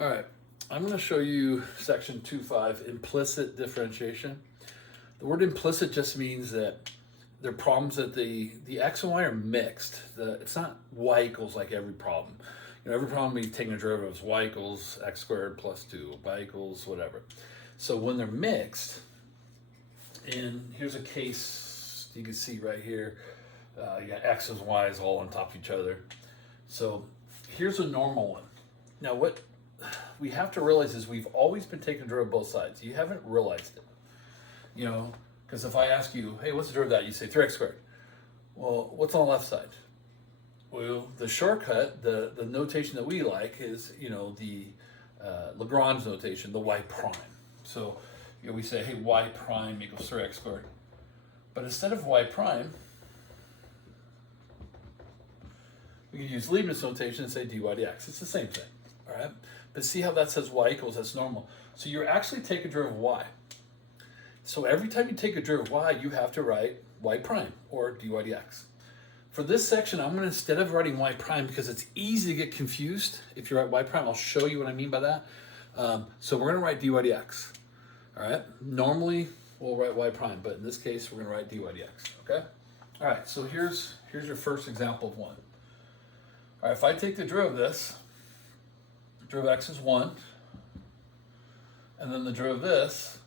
All right, I'm going to show you section 2.5, implicit differentiation. The word implicit just means that there are problems that the x and y are mixed. It's not y equals like every problem. You know, every problem we've taken a derivative is y equals x squared plus 2, y equals whatever. So when they're mixed, and here's a case you can see right here, you got x's and y's all on top of each other. So here's a normal one. Now what we have to realize is we've always been taking a derivative of both sides. You haven't realized it. You know, because if I ask you, hey, what's the derivative of that? You say 3x squared. Well, what's on the left side? Well, the shortcut, the notation that we like is, you know, the Lagrange notation, the y prime. So, you know, we say, hey, y prime equals 3x squared. But instead of y prime, we can use Leibniz notation and say dy dx. It's the same thing, all right? But see how that says y equals, that's normal. So you're actually taking a derivative of y. So every time you take a derivative of y, you have to write y prime or dy dx. For this section, I'm going to, instead of writing y prime, because it's easy to get confused if you write y prime, I'll show you what I mean by that. So we're going to write dy dx. All right? Normally, we'll write y prime, but in this case, we're going to write dy dx. Okay? All right, so here's your first example of one. All right, if I take the derivative of this, derivative of x is 1, and then the derivative of this,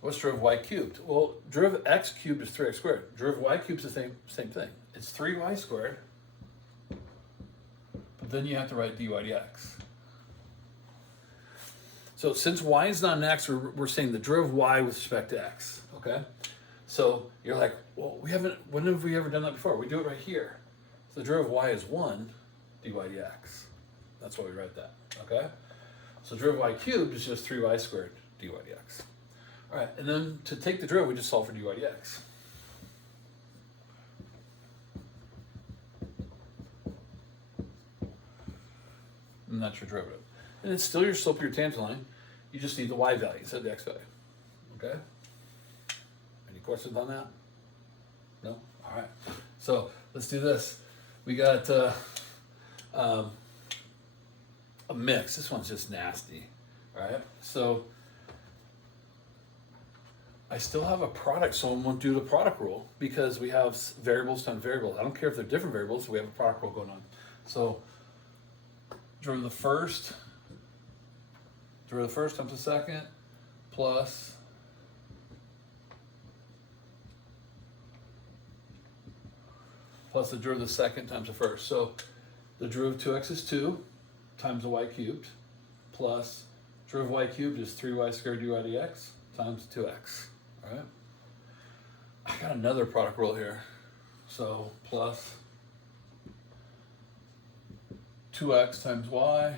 what's derivative of y cubed? Well, derivative of x cubed is 3x squared. Derivative of y cubed is the same thing. It's 3y squared, but then you have to write dy dx. So since y is not an x, we're saying the derivative of y with respect to x, okay? So you're like, well, when have we ever done that before? We do it right here. So the derivative of y is 1 dy dx. That's why we write that, okay? So derivative of y cubed is just 3y squared dy dx. All right, and then to take the derivative, we just solve for dy dx. And that's your derivative. And it's still your slope of your tangent line. You just need the y value instead of the x value. Okay? Any questions on that? No? All right. So let's do this. We got a mix. This one's just nasty. All right? So I still have a product, so I'm going to do the product rule because we have variables times variables. I don't care if they're different variables, we have a product rule going on. So derivative of the first times the second plus the derivative of the second times the first. So the derivative of 2x is 2 times the y cubed plus derivative of y cubed is 3y squared dy dx times 2x. All right. I got another product rule here. So plus 2x times y.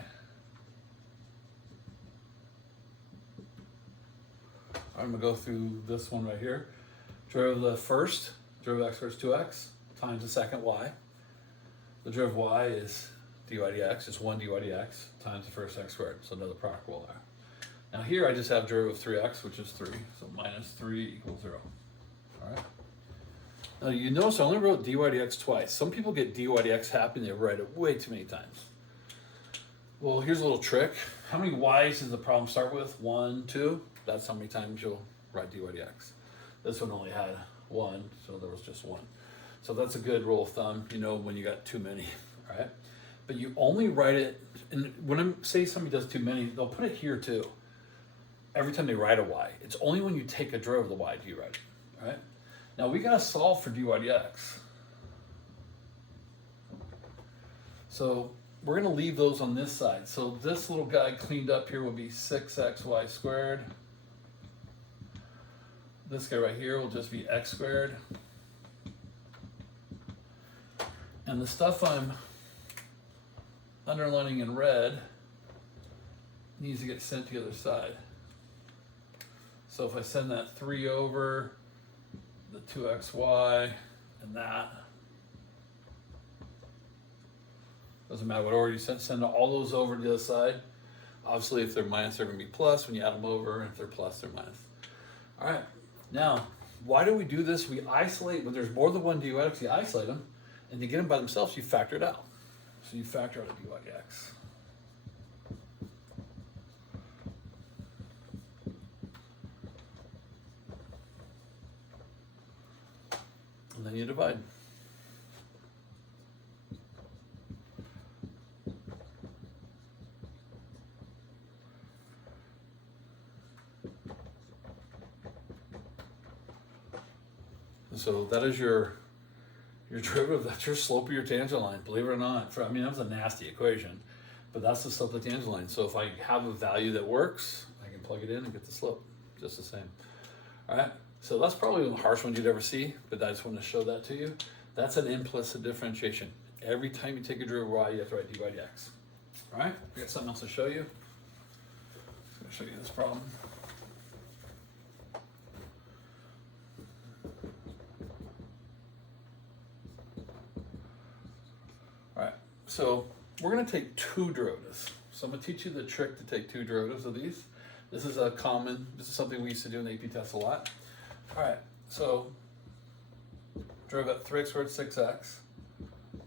I'm going to go through this one right here. Derivative of the first, derivative of x squared is 2x times the second y. The derivative of y is dy dx, it's 1 dy dx times the first x squared. So another product rule there. Now here I just have derivative of 3x, which is 3. So minus 3 equals 0. All right. Now you notice I only wrote dy dx twice. Some people get dy dx happy and they write it way too many times. Well, here's a little trick. How many y's does the problem start with? 1, 2. That's how many times you'll write dy dx. This one only had 1, so there was just 1. So that's a good rule of thumb, you know, when you got too many, all right? But you only write it, and when I say somebody does too many, they'll put it here too. Every time they write a y. It's only when you take a derivative of the y do you write it, all right? Now we gotta solve for dy dx. So we're gonna leave those on this side. So this little guy cleaned up here will be 6xy squared. This guy right here will just be x squared. And the stuff I'm underlining in red needs to get sent to the other side. So if I send that 3 over, the 2xy, and that, doesn't matter what order you send all those over to the other side. Obviously, if they're minus, they're going to be plus when you add them over, and if they're plus, they're minus. All right, now, why do we do this? We isolate, when there's more than one dy dx, you isolate them, and to get them by themselves, you factor it out. So you factor out a dy dx. then you divide. So that is your derivative. That's your slope of your tangent line. Believe it or not. I mean, that was a nasty equation, but that's the slope of the tangent line. So if I have a value that works, I can plug it in and get the slope just the same. All right. So that's probably the harsh one you'd ever see, but I just want to show that to you. That's an implicit differentiation. Every time you take a derivative of y, you have to write d by dx. All right. I got something else to show you. I'm going to show you this problem. So we're going to take two derivatives. So I'm going to teach you the trick to take two derivatives of these. This is something we used to do in the AP test a lot. All right, so derivative 3x squared 6x,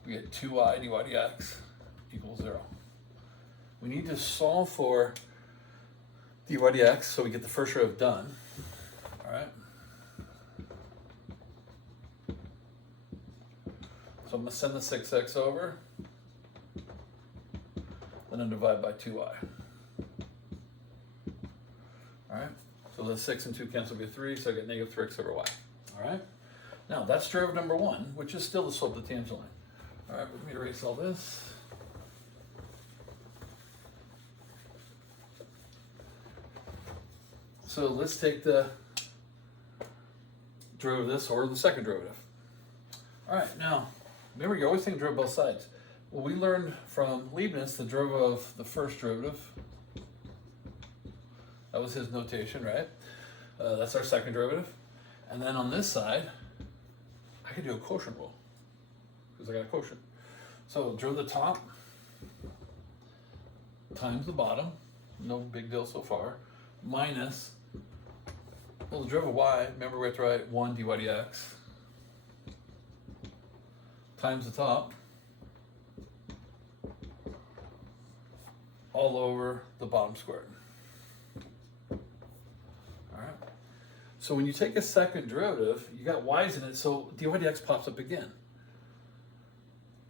we get 2y dy dx equals 0. We need to solve for dy dx so we get the first derivative done. All right. So I'm going to send the 6x over. Then I divide by 2y. All right, so the 6 and 2 cancel be 3, so I get negative 3x over y. All right, now that's derivative number 1, which is still the slope of the tangent line. All right, let me erase all this. So let's take the derivative of this or the second derivative. All right, now remember, you're always thinking derivative both sides. Well, we learned from Leibniz the derivative of the first derivative. That was his notation, right? That's our second derivative. And then on this side, I could do a quotient rule because I got a quotient. So derivative of the top times the bottom, no big deal so far, minus, well, the derivative of y, remember we have to write 1 dy dx times the top all over the bottom squared. All right. So when you take a second derivative, you got y's in it, so dy dx pops up again.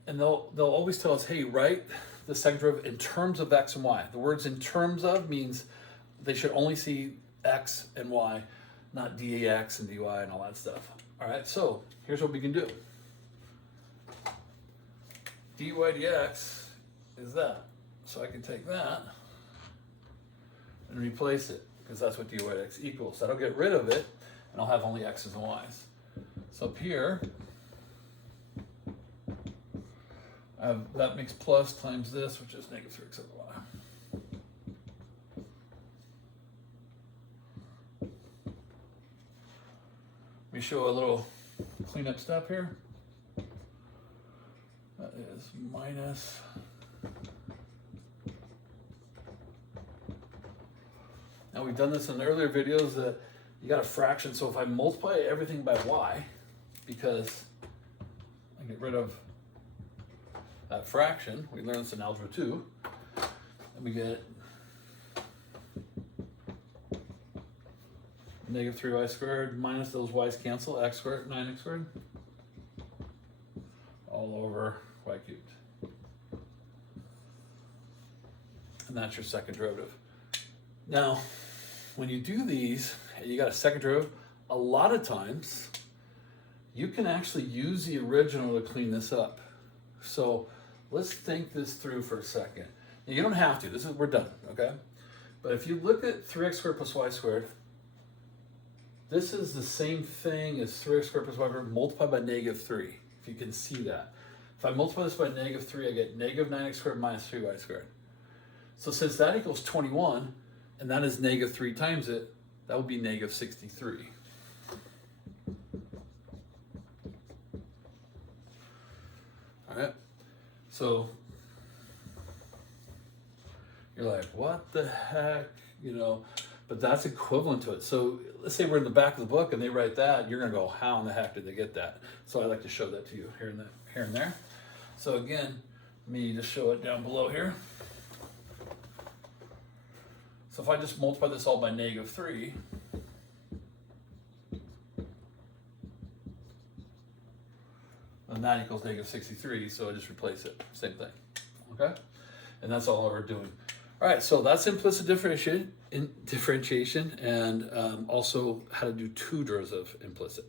And they'll always tell us, hey, write the second derivative in terms of x and y. The words in terms of means they should only see x and y, not dx and dy and all that stuff. All right, so here's what we can do. Dy dx is that. So I can take that and replace it, because that's what dy dx equals. So that'll get rid of it, and I'll have only x's and y's. So up here, I have that makes plus times this, which is negative 3x over y. Let me show a little cleanup step here. That is minus. Now we've done this in earlier videos that you got a fraction, so if I multiply everything by y, because I get rid of that fraction, we learned this in Algebra 2, and we get negative 3y squared minus those y's cancel, x squared, 9x squared, all over y cubed. And that's your second derivative. Now, when you do these, you got a second derivative, a lot of times you can actually use the original to clean this up. So let's think this through for a second. Now, you don't have to, we're done, okay? But if you look at 3x squared plus y squared, this is the same thing as 3x squared plus y squared multiplied by negative 3, if you can see that. If I multiply this by negative 3, I get negative 9x squared minus 3y squared. So since that equals 21, and that is negative 3 times it, that would be negative 63. All right, so you're like, what the heck, you know, but that's equivalent to it. So let's say we're in the back of the book and they write that, you're gonna go, how in the heck did they get that? So I like to show that to you here and there. So again, let me just show it down below here. So if I just multiply this all by negative 3, 9 equals negative 63, so I just replace it. Same thing. Okay? And that's all we're doing. All right, so that's implicit differentiation and also how to do two derivative of implicit.